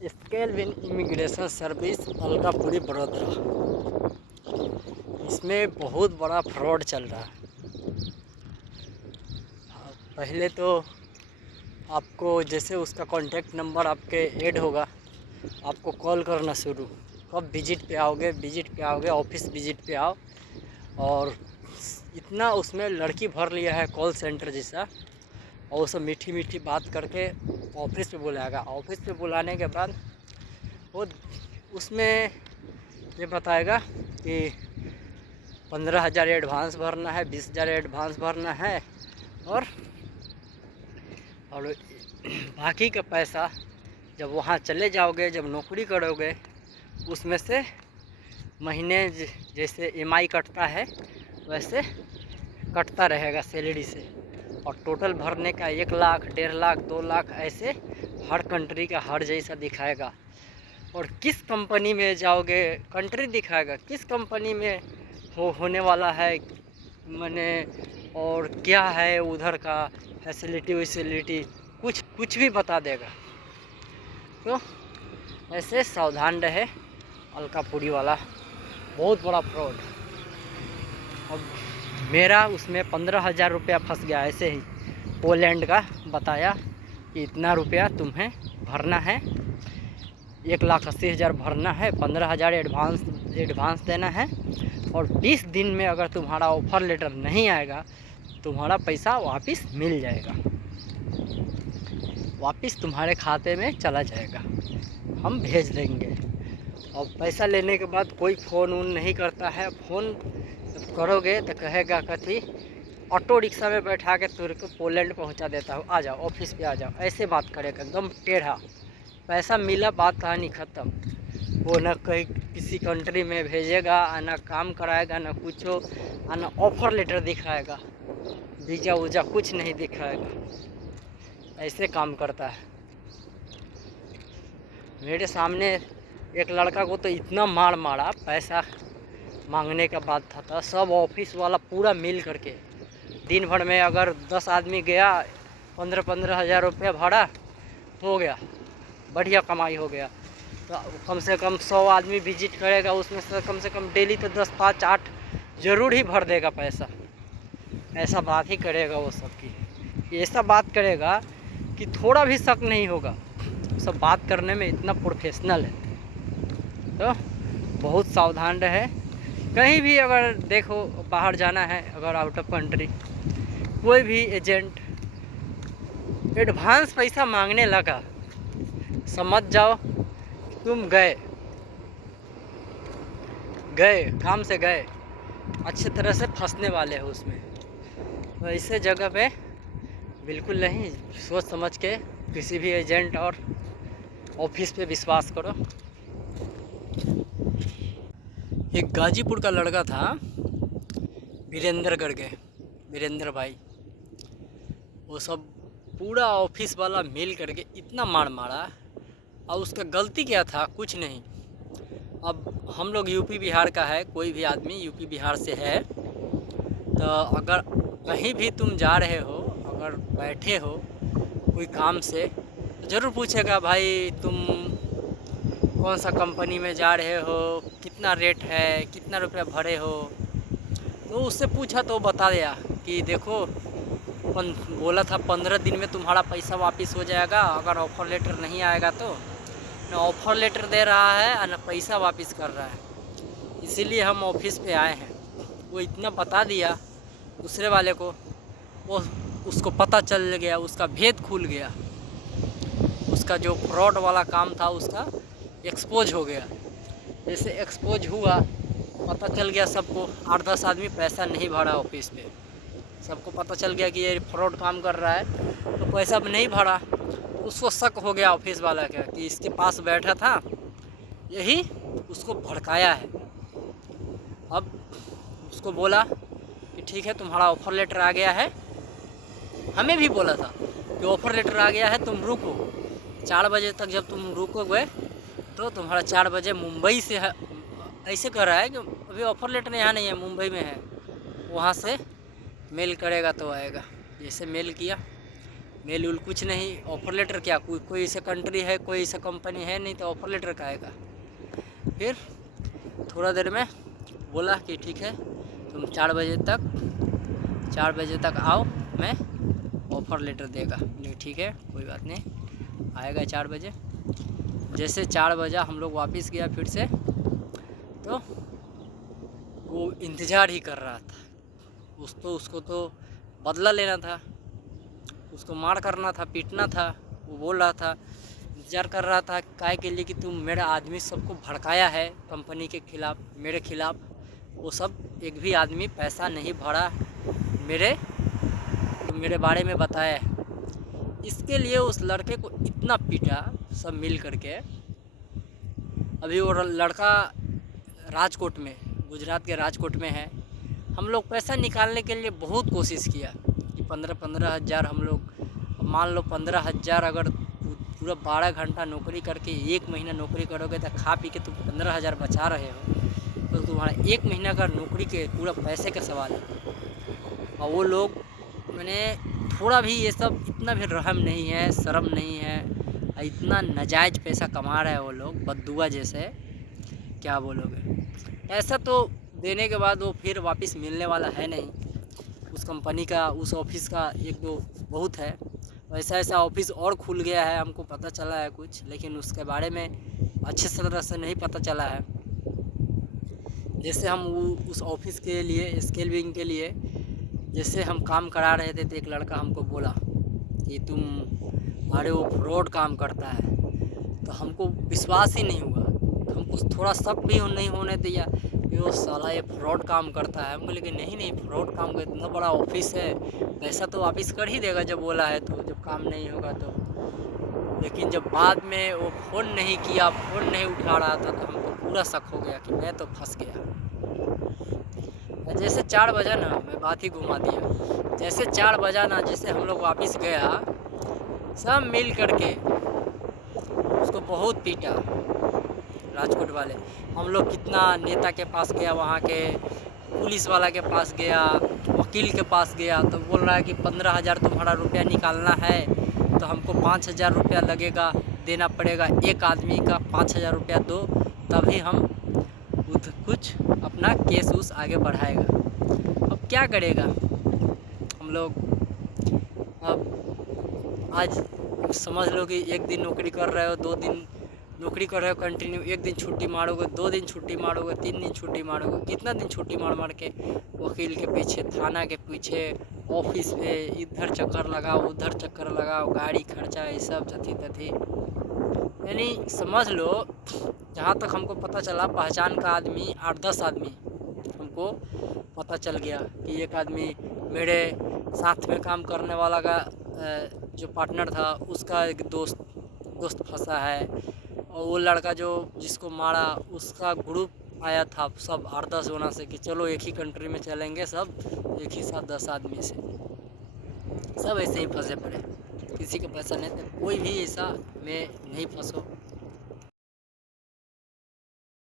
स्केलविन immigration service Alkapuri Baroda, इसमें बहुत बड़ा फ्रॉड चल रहा है। पहले तो आपको जैसे उसका कॉन्टैक्ट नंबर आपके ऐड होगा, आपको कॉल करना शुरू, कब विजिट पे आओगे ऑफिस विजिट पे आओ। और इतना उसमें लड़की भर लिया है कॉल सेंटर जैसा, और सब मीठी मीठी बात करके ऑफिस पे बुलाएगा। ऑफिस पे बुलाने के बाद वो उसमें ये बताएगा कि 15,000 एडवांस भरना है, 20,000 एडवांस भरना है, और बाकी का पैसा जब वहाँ चले जाओगे, जब नौकरी करोगे, उसमें से महीने जैसे EMI कटता है वैसे कटता रहेगा सैलरी से। और टोटल भरने का 1 लाख, 1.5 लाख, 2 लाख ऐसे हर कंट्री का हर जैसा दिखाएगा। और किस कंपनी में जाओगे कंट्री दिखाएगा, किस कंपनी में होने वाला है मैंने, और क्या है उधर का फैसिलिटी कुछ भी बता देगा। तो ऐसे सावधान रहे, अलकापुरी वाला बहुत बड़ा फ्रॉड। अब मेरा उसमें 15,000 रुपया फंस गया ऐसे ही। पोलैंड का बताया कि इतना रुपया तुम्हें भरना है, 1,80,000 भरना है, 15,000 एडवांस देना है, और 20 दिन में अगर तुम्हारा ऑफ़र लेटर नहीं आएगा तुम्हारा पैसा वापस मिल जाएगा, वापस तुम्हारे खाते में चला जाएगा, हम भेज देंगे। और पैसा लेने के बाद कोई फ़ोन वोन नहीं करता है। फ़ोन करोगे तो कहेगा कथी, ऑटो रिक्शा में बैठा के तुरंत को पोलैंड पहुंचा देता हूँ, आ जाओ ऑफिस पे आ जाओ, ऐसे बात करेगा एकदम टेढ़ा। पैसा मिला, बात कहानी ख़त्म। वो ना कहीं किसी कंट्री में भेजेगा, ना काम कराएगा, ना कुछ, ना ऑफ़र लेटर दिखाएगा, वीज़ा वूजा कुछ नहीं दिखाएगा, ऐसे काम करता है। मेरे सामने एक लड़का को तो इतना मारा पैसा मांगने का बात था, सब ऑफिस वाला पूरा मिल करके दिन भर में अगर 10 आदमी गया, 15-15 हज़ार रुपया भाड़ा हो गया, बढ़िया कमाई हो गया। तो कम से कम 100 आदमी विजिट करेगा, उसमें से कम डेली तो 10, 5, 8 ज़रूर ही भर देगा पैसा। ऐसा बात ही करेगा वो सबकी, ऐसा बात करेगा कि थोड़ा भी शक नहीं होगा। सब बात करने में इतना प्रोफेशनल है। तो बहुत सावधान रहे। कहीं भी अगर देखो बाहर जाना है, अगर आउट ऑफ कंट्री, कोई भी एजेंट एडवांस पैसा मांगने लगा, समझ जाओ तुम गए काम से गए, अच्छी तरह से फंसने वाले हो उसमें। तो ऐसे जगह पे बिल्कुल नहीं, सोच समझ के किसी भी एजेंट और ऑफिस पे विश्वास करो। एक गाजीपुर का लड़का था, वीरेंद्र करके, वीरेंद्र भाई, वो सब पूरा ऑफिस वाला मिल करके इतना मारा। और उसका गलती क्या था, कुछ नहीं। अब हम लोग यूपी बिहार का है, कोई भी आदमी यूपी बिहार से है, तो अगर कहीं भी तुम जा रहे हो, अगर बैठे हो कोई काम से, तो ज़रूर पूछेगा भाई तुम कौन सा कंपनी में जा रहे हो, कितना रेट है, कितना रुपया भरे हो। तो उससे पूछा तो बता दिया कि देखो बोला था 15 दिन में तुम्हारा पैसा वापस हो जाएगा, अगर ऑफ़र लेटर नहीं आएगा तो। न ऑफ़र लेटर दे रहा है और न पैसा वापस कर रहा है, इसीलिए हम ऑफिस पे आए हैं। वो इतना बता दिया दूसरे वाले को, वो उसको पता चल गया, उसका भेद खुल गया, उसका जो फ्रॉड वाला काम था उसका एक्सपोज हो गया। जैसे एक्सपोज हुआ, पता चल गया सबको, 8-10 आदमी पैसा नहीं भरा ऑफिस पे, सबको पता चल गया कि ये फ्रॉड काम कर रहा है, तो पैसा नहीं भरा। उसको शक हो गया ऑफिस वाला का कि इसके पास बैठा था, यही उसको भड़काया है। अब उसको बोला कि ठीक है तुम्हारा ऑफ़र लेटर आ गया है, हमें भी बोला था कि ऑफ़र लेटर आ गया है, तुम रुको 4 बजे तक, जब तुम रुकोगे तो तुम्हारा 4 बजे मुंबई से है, ऐसे कर रहा है कि अभी ऑफ़र लेटर यहाँ नहीं है, मुंबई में है, वहाँ से मेल करेगा तो आएगा। जैसे मेल किया, मेल उल कुछ नहीं। ऑफर लेटर क्या, कोई ऐसा कंट्री है, कोई ऐसा कंपनी है नहीं, तो ऑफर लेटर का आएगा। फिर थोड़ा देर में बोला कि ठीक है तुम 4 बजे तक आओ, मैं ऑफ़र लेटर देगा। ठीक है कोई बात नहीं, आएगा 4 बजे। जैसे 4 बजा हम लोग वापस गया फिर से, तो वो इंतज़ार ही कर रहा था। उसको तो बदला लेना था, उसको मार करना था, पीटना था। वो बोल रहा था, इंतज़ार कर रहा था काहे के लिए कि तुम मेरा आदमी सबको भड़काया है कंपनी के खिलाफ़, मेरे खिलाफ़। वो सब एक भी आदमी पैसा नहीं भरा मेरे बारे में बताया है। इसके लिए उस लड़के को इतना पीटा सब मिल करके। अभी वो लड़का राजकोट में, गुजरात के राजकोट में है। हम लोग पैसा निकालने के लिए बहुत कोशिश किया कि 15-15 हज़ार हम लोग, मान लो 15 हज़ार, अगर पूरा 12 घंटा नौकरी करके 1 महीना नौकरी करोगे तो खा पी के तुम 15 हज़ार बचा रहे हो, तो तुम्हारा 1 महीना का नौकरी के पूरा पैसे का सवाल है। और वो लोग, मैंने थोड़ा भी ये सब, इतना भी रहम नहीं है, शर्म नहीं है, इतना नाजायज़ पैसा कमा रहे हैं वो लोग, बद्दुआ जैसे। क्या बोलोगे, ऐसा तो देने के बाद वो फिर वापस मिलने वाला है नहीं। उस कंपनी का, उस ऑफिस का 1-2 बहुत है, ऐसा ऑफिस और खुल गया है, हमको पता चला है कुछ, लेकिन उसके बारे में अच्छे तरह से नहीं पता चला है। जैसे हम उस ऑफिस के लिए, स्केल विंग के लिए जैसे हम काम करा रहे थे, तो एक लड़का हमको बोला कि अरे वो फ्रॉड काम करता है। तो हमको विश्वास ही नहीं हुआ, हमको थोड़ा शक भी नहीं होने दिया कि वो साला ये फ्रॉड काम करता है। हम बोले कि नहीं फ्रॉड काम का इतना बड़ा ऑफिस है, पैसा तो वापस कर ही देगा जब बोला है, तो जब काम नहीं होगा तो। लेकिन जब बाद में वो फ़ोन नहीं किया, फ़ोन नहीं उठा रहा था, तो हमको पूरा शक हो गया कि मैं तो फंस गया। जैसे 4 बजा ना, मैं बात ही घुमा दिया। जैसे 4 बजा ना, जैसे हम लोग वापस गया, सब मिल करके उसको बहुत पीटा राजकोट वाले। हम लोग कितना नेता के पास गया, वहाँ के पुलिस वाला के पास गया, वकील के पास गया, तो बोल रहा है कि 15 हज़ार तुम्हारा रुपया निकालना है तो हमको 5 हज़ार रुपया लगेगा, देना पड़ेगा। एक आदमी का 5 हज़ार रुपया दो, तभी हम कुछ अपना केस उस आगे बढ़ाएगा। अब क्या करेगा हम लोग। अब आज समझ लो कि 1 दिन नौकरी कर रहे हो, 2 दिन नौकरी कर रहे हो कंटिन्यू, 1 दिन छुट्टी मारोगे, 2 दिन छुट्टी मारोगे, 3 दिन छुट्टी मारोगे, कितना दिन छुट्टी मार के वकील के पीछे, थाना के पीछे, ऑफिस पे इधर चक्कर लगाओ, उधर चक्कर लगाओ, गाड़ी खर्चा, ये सब जथी। यानी समझ लो, जहाँ तक हमको पता चला, पहचान का आदमी 8-10 आदमी हमको पता चल गया कि एक आदमी मेरे साथ में काम करने वाला का जो पार्टनर था, उसका एक दोस्त फंसा है। और वो लड़का जो जिसको मारा, उसका ग्रुप आया था, सब 8-10 होना से कि चलो एक ही कंट्री में चलेंगे, सब एक ही साथ 10 आदमी से, सब ऐसे ही फंसे पड़े। किसी का पैसा नहीं था, कोई भी ऐसा में नहीं फंसो।